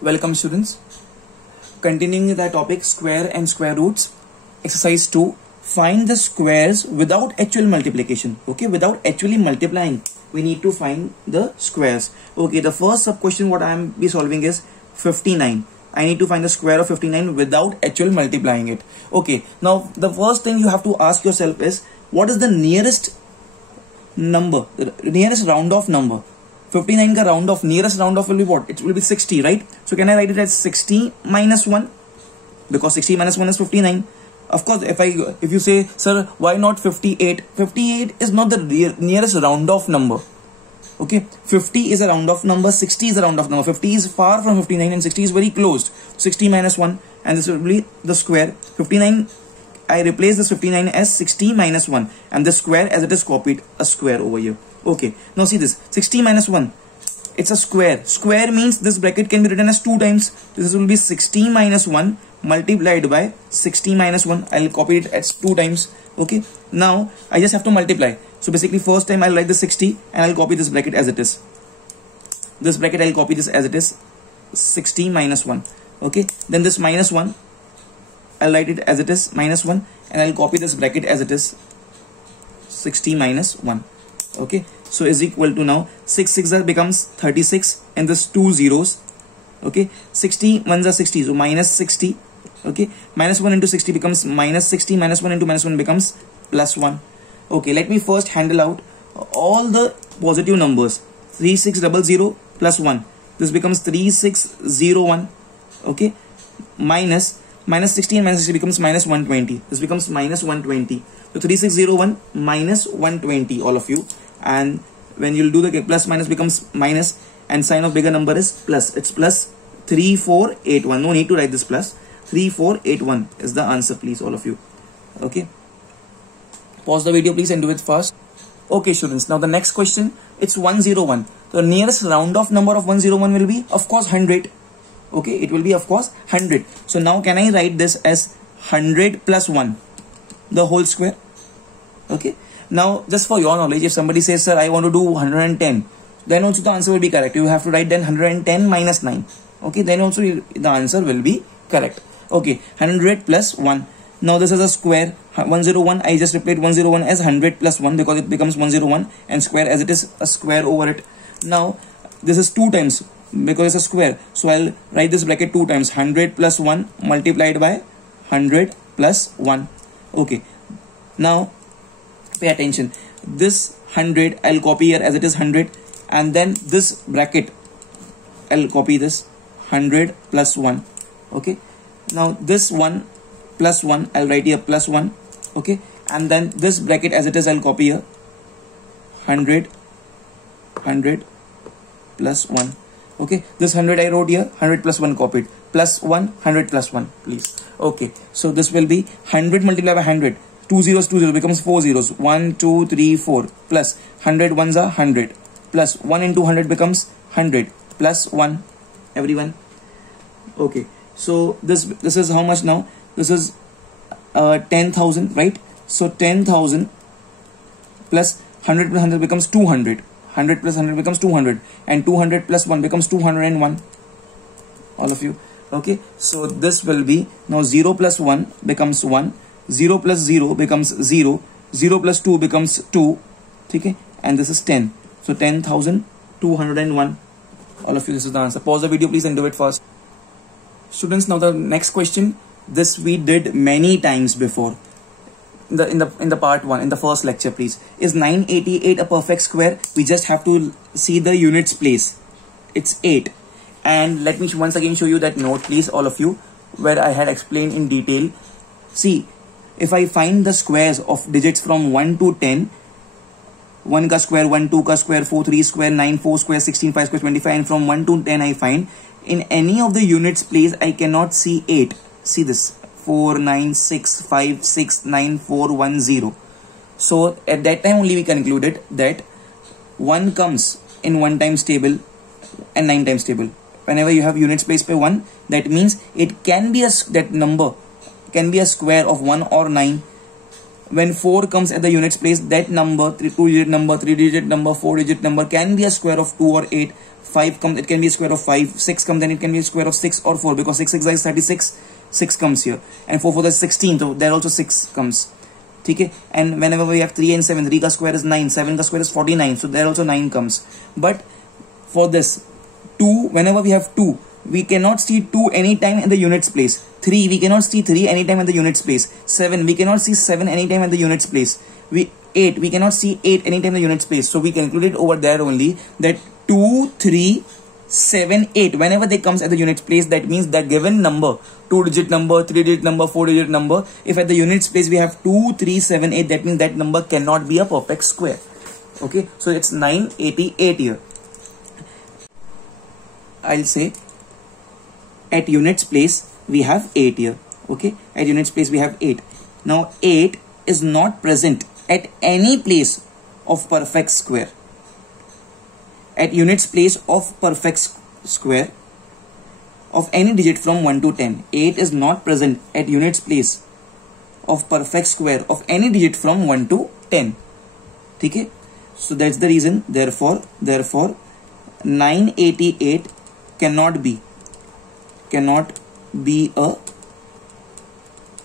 Welcome students. Continuing with our topic square and square roots. Exercise 2. Find the squares without actual multiplication. Okay, without actually multiplying, we need to find the squares. Okay, the first sub question what I am be solving is 59. I need to find the square of 59 without actual multiplying it. Okay, now the first thing you have to ask yourself is what is the nearest number, the nearest round off number. 59 ka round off, nearest round off will be what? It will be 60, right? So can I write it as 60 minus 1? Because 60 minus 1 is 59. Of course, if you say, sir, why not 58? 58 is not the nearest round off number. Okay, 50 is a round off number, 60 is a round off number. 50 is far from 59 and 60 is very close. 60 minus 1, and this will be the square. 59, I replace this 59 as 60 minus 1, and the square as it is copied a square over here. Okay, now see this 60 minus 1, it's a square. Square means this bracket can be written as 2 times. This will be 60 minus 1 multiplied by 60 minus 1. I'll copy it as 2 times. Okay, now I just have to multiply. So basically first time I'll write the 60 and I'll copy this bracket as it is. This bracket I'll copy this as it is, 60 minus 1. Okay, then this minus 1 I'll write it as it is, minus 1, and I'll copy this bracket as it is, 60 minus 1. Okay, so is equal to now 6 6 becomes 36 and this 2 zeros. Okay, 60 ones are 60, so minus 60. Okay, minus 1 into 60 becomes minus 60, minus 1 into minus 1 becomes plus 1. Okay, let me first handle out all the positive numbers. 3600 plus 1, this becomes 3601. Okay, minus 60 and minus 60 becomes minus 120. This becomes minus 120. So 3601 minus 120, all of you. And when you'll do the plus minus becomes minus, and sign of bigger number is plus. It's plus 3481. No need to write this plus. 3481 is the answer, please, all of you. Okay. Pause the video, please, and do it fast. Okay, students. Now the next question, it's 101. The nearest round off number of 101 will be, of course, 100. Okay, it will be, of course, 100. So now can I write this as 100 plus 1, the whole square? Okay. Now just for your knowledge, if somebody says, sir, I want to do 110, then also the answer will be correct. You have to write then 110 minus 9. Okay, then also the answer will be correct. Okay, 100 plus 1. Now this is a square. 101, I just replaced 101 as 100 plus 1 because it becomes 101, and square as it is a square over it. Now this is 2 times because it's a square. So I'll write this bracket 2 times. 100 plus 1 multiplied by 100 plus 1. Okay, now pay attention. This 100 I'll copy here as it is 100, and then this bracket I'll copy this 100 plus 1. Okay, now this 1 plus 1 I'll write here plus 1. Okay, and then this bracket as it is I'll copy here 100 plus 1. Okay, this 100 I wrote here, 100 plus 1 copied, plus 1, 100 plus 1, please. Okay, so this will be 100 multiplied by 100. 2 zeros, 2 zeros becomes 4 zeros. 1, 2, 3, 4. Plus 100 ones are 100. Plus 1 into 100 becomes 100. Plus 1. Everyone. Okay. So this is how much now? This is 10,000, right? So 10,000 plus 100 plus 100 becomes 200. 100 plus 100 becomes 200. And 200 plus 1 becomes 201. All of you. Okay. So this will be now 0 plus 1 becomes 1. 0 plus 0 becomes 0. 0 plus 2 becomes 2. Okay, and this is 10. So 10,201. All of you, this is the answer. Pause the video, please, and do it fast. Students, now the next question. This we did many times before. In the part 1, in the first lecture, please. Is 988 a perfect square? We just have to see the units place. It's 8. And let me once again show you that note, please, all of you, where I had explained in detail. See, if I find the squares of digits from 1 to 10, 1 ka square, 1, 2 ka square, 4, 3 square, 9, 4 square, 16, 5 square, 25, and from 1 to 10 I find, in any of the units place I cannot see 8. See this, 4, 9, 6, 5, 6, 9, 4, 1, 0. So at that time only we concluded that 1 comes in 1 times table and 9 times table. Whenever you have units place by 1, that means it can be that number can be a square of 1 or 9 when 4 comes at the units place, that number, 2-digit number, 3-digit number, 4-digit number can be a square of 2 or 8. 5 comes, it can be a square of 5. 6 comes, then it can be a square of 6 or 4, because 6 is 36, 6 comes here, and 4 is 16, so there also 6 comes. Okay? And whenever we have 3 and 7, 3 ka square is 9, 7 ka square is 49, so there also 9 comes. But for this 2, whenever we have 2, we cannot see 2 anytime in the units place. 3, we cannot see 3 anytime in the units place. 7, we cannot see 7 anytime in the units place. 8, we cannot see 8 anytime in the units place. So we concluded over there only that 2, 3, 7, 8, whenever they comes at the units place, that means the given number, 2-digit number, 3-digit number, 4-digit number, if at the units place we have 2, 3, 7, 8, that means that number cannot be a perfect square. Okay, so it's 988 here. I'll say at units place we have 8 here. Okay, at units place we have 8. Now 8 is not present at any place of perfect square. At units place of perfect square of any digit from 1 to 10, 8 is not present at units place of perfect square of any digit from 1 to 10. Okay, so that's the reason. Therefore 988 cannot be a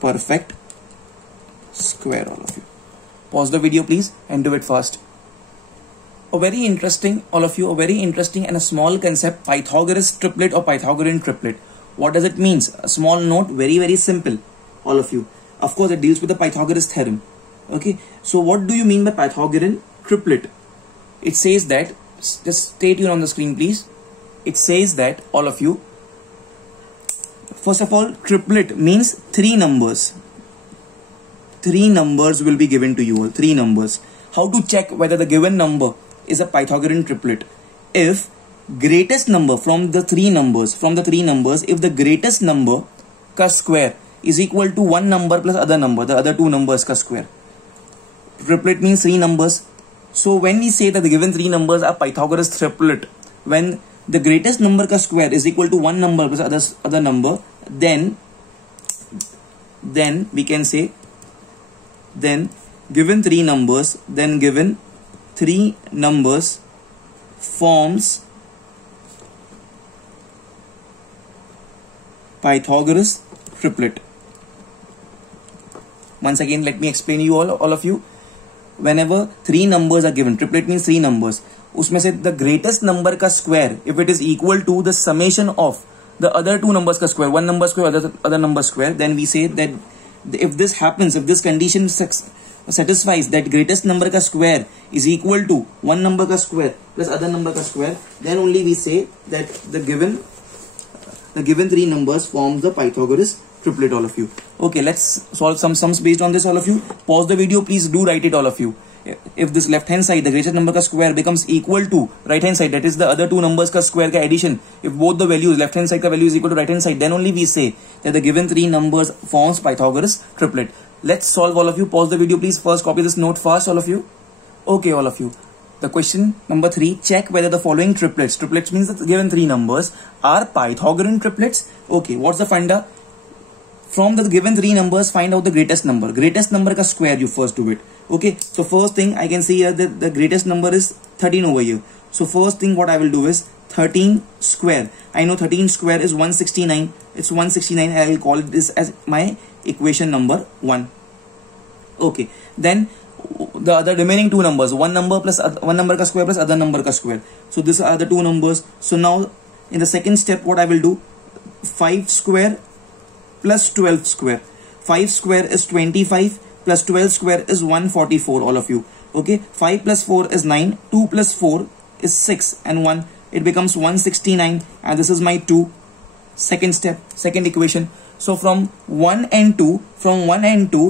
perfect square. All of you, pause the video please and do it fast. A very interesting, all of you, a very interesting and a small concept, Pythagoras triplet or Pythagorean triplet. What does it mean? A small note, very simple, all of you. Of course it deals with the Pythagoras theorem. Okay, so what do you mean by Pythagorean triplet? It says that, just stay tuned on the screen please. It says that, all of you, first of all, triplet means 3 numbers. 3 numbers will be given to you all. 3 numbers. How to check whether the given number is a Pythagorean triplet? If greatest number from the 3 numbers, if the greatest number ka square is equal to one number plus other number, the other 2 numbers ka square. Triplet means 3 numbers. So when we say that the given 3 numbers are Pythagoras triplet, when the greatest number ka square is equal to one number plus other number, then we can say, then given 3 numbers, forms Pythagoras triplet. Once again, let me explain you all of you. Whenever 3 numbers are given, triplet means 3 numbers, उसमें से the greatest number का square, if it is equal to the summation of the other 2 numbers का square, one number square, other number square, then we say that if this happens, if this condition satisfies that greatest number ka square is equal to one number ka square plus other number ka square, then only we say that the given 3 numbers forms the Pythagoras triplet, all of you. Okay, let's solve some sums based on this, all of you. Pause the video, please do write it, all of you. If this left hand side, the greatest number ka square becomes equal to right hand side, that is the other 2 numbers ka square ka addition, if both the values, left hand side ka value is equal to right hand side, then only we say that the given 3 numbers forms Pythagoras triplet. Let's solve, all of you. Pause the video please. First copy this note fast, all of you. Okay, all of you. The question number 3, check whether the following triplets means that the given 3 numbers are Pythagorean triplets. Okay, what's the funda? From the given 3 numbers, find out the greatest number. Greatest number ka square, you first do it. Okay, so first thing I can see here that the greatest number is 13 over here. So first thing what I will do is 13 square. I know 13 square is 169. It's 169. I will call this as my equation number 1. Okay, then the other remaining 2 numbers, one number ka square plus other number ka square. So these are the 2 numbers. So now in the second step, what I will do, 5 square plus 12 square. 5 square is 25 plus 12 square is 144, all of you. Okay, 5 plus 4 is 9, 2 plus 4 is 6 and 1, it becomes 169, and this is my 2. Second step, second equation. So from 1 and 2,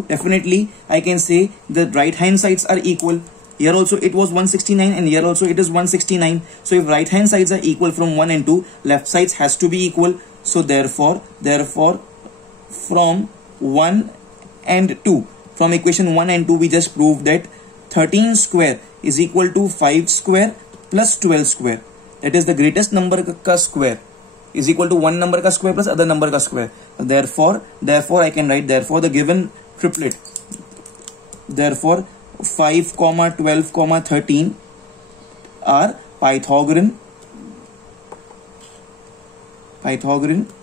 definitely I can say the right hand sides are equal. Here also it was 169 and here also it is 169. So if right hand sides are equal from 1 and 2, left sides has to be equal. So therefore from 1 and 2, from equation 1 and 2, we just proved that 13 square is equal to 5 square plus 12 square. That is the greatest number ka square is equal to one number ka square plus other number ka square. Therefore I can write, therefore the given triplet Therefore 5, 12, 13 are Pythagorean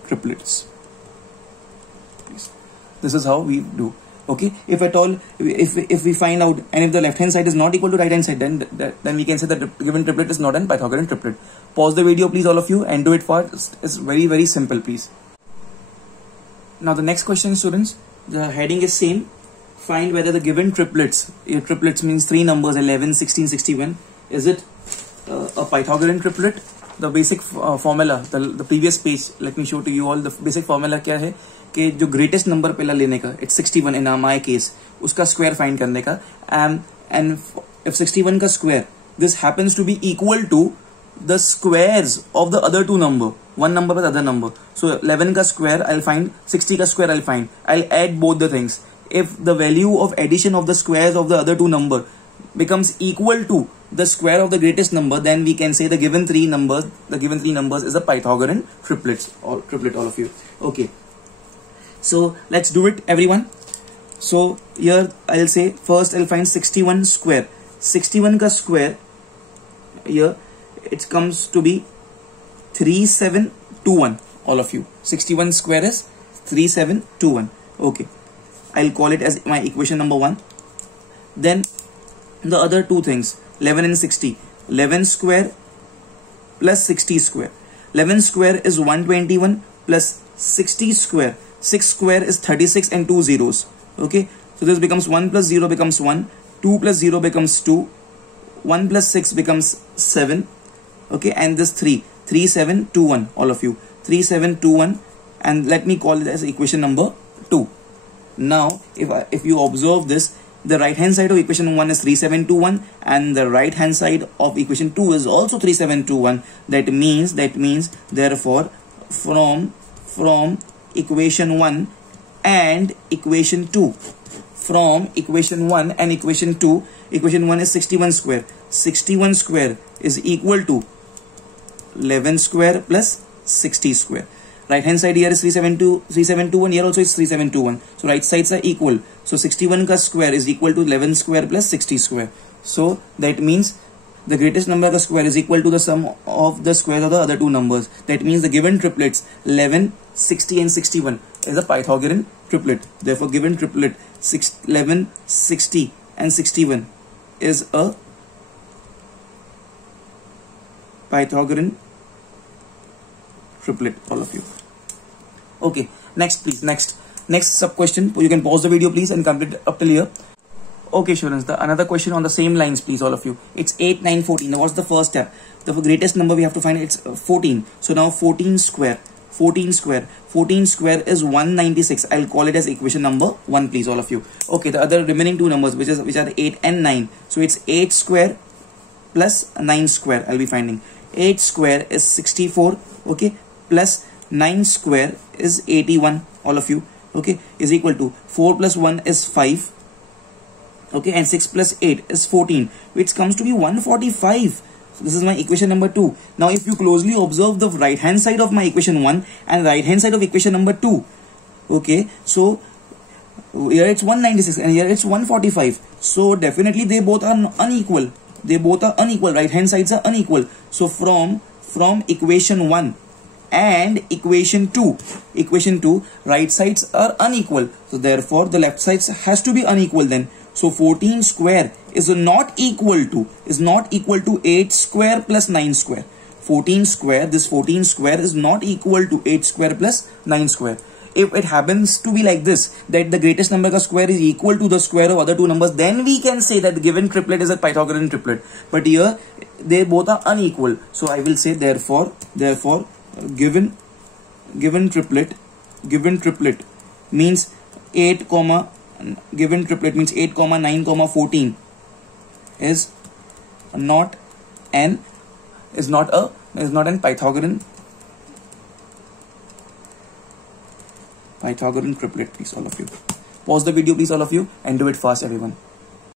triplets. This is how we do. Okay, if at all, if we find out, and if the left hand side is not equal to right hand side, then we can say that the given triplet is not an Pythagorean triplet. Pause the video please, all of you, and do it fast. It's very, very simple, please. Now the next question, students, the heading is same. Find whether the given triplets, triplets means three numbers 11, 16, 61, is it a Pythagorean triplet? The basic formula, the previous page, let me show to you all. The basic formula क्या है कि जो greatest number पहला लेने का, it's 61 in my case, उसका square find करने का, and if 61 का square, this happens to be equal to the squares of the other two number, one number with other number. So 11 का square I'll find, 60 का square I'll find, I'll add both the things. If the value of addition of the squares of the other two number becomes equal to the square of the greatest number, then we can say the given three numbers is a Pythagorean triplet, all of you. Okay, so let's do it, everyone. So here I'll say first I'll find 61 square. 61 ka square, here it comes to be 3721, all of you. 61 square is 3721. Okay, I'll call it as my equation number 1. Then the other two things, 11 and 60. 11 square plus 60 square. 11 square is 121 plus 60 square. 6 square is 36 and 2 zeros. Okay, so this becomes 1 plus 0 becomes 1. 2 plus 0 becomes 2. 1 plus 6 becomes 7. Okay, and this 3721, all of you. 3721, and let me call it as equation number 2. Now if you observe this, the right hand side of equation 1 is 3721 and the right hand side of equation 2 is also 3721. That means therefore from equation 1 and equation 2, from equation 1 and equation 2, equation 1 is 61 square. 61 square is equal to 11 square plus 60 square. Right hand side here is 3721, here also is 3721. So right sides are equal. So 61 ka square is equal to 11 square plus 60 square. So that means the greatest number ka square is equal to the sum of the squares of the other two numbers. That means the given triplets 11, 60 and 61 is a Pythagorean triplet. Therefore given triplet 11, 60 and 61 is a Pythagorean triplet, all of you. Okay, next please, next sub question. You can pause the video please and complete up till here. Okay students, another question on the same lines please, all of you. It's 8, 9, 14. Now what's the first step? The greatest number we have to find, it's 14. So now 14 square is 196. I'll call it as equation number 1 please, all of you. Okay, the other remaining two numbers which are 8 and 9. So it's 8 square plus 9 square I'll be finding. 8 square is 64, okay, plus 9 square is 81, all of you. Okay, is equal to 4 plus 1 is 5, okay, and 6 plus 8 is 14, which comes to be 145. So this is my equation number 2. Now if you closely observe the right hand side of my equation 1 and right hand side of equation number 2, okay, so here it's 196 and here it's 145. So definitely they both are unequal. Right hand sides are unequal. So from equation 1 and equation 2, right sides are unequal. So therefore the left sides has to be unequal then. So 14 square is not equal to 8 square plus 9 square. 14 square is not equal to 8 square plus 9 square. If it happens to be like this, that the greatest number ka square is equal to the square of other two numbers, then we can say that the given triplet is a Pythagorean triplet. But here they both are unequal. So I will say therefore given triplet means 8, 9, 14 is not an Pythagorean triplet, please, all of you. Pause the video please, all of you, and do it fast, everyone.